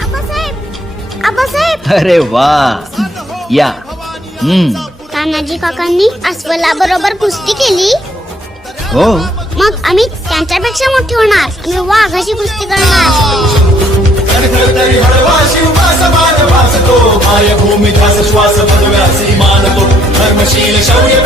आबासाहेब अरे वा या तानाजी काकांनी अस्वला बरोबर कुस्ती केली. हो मग आम्ही त्यांच्यापेक्षा मोठी होणार. आम्ही वाघाची कुस्ती करणार. भूमी ध्यास श्वास भगव्यासी मानतो धर्मशील शौर्य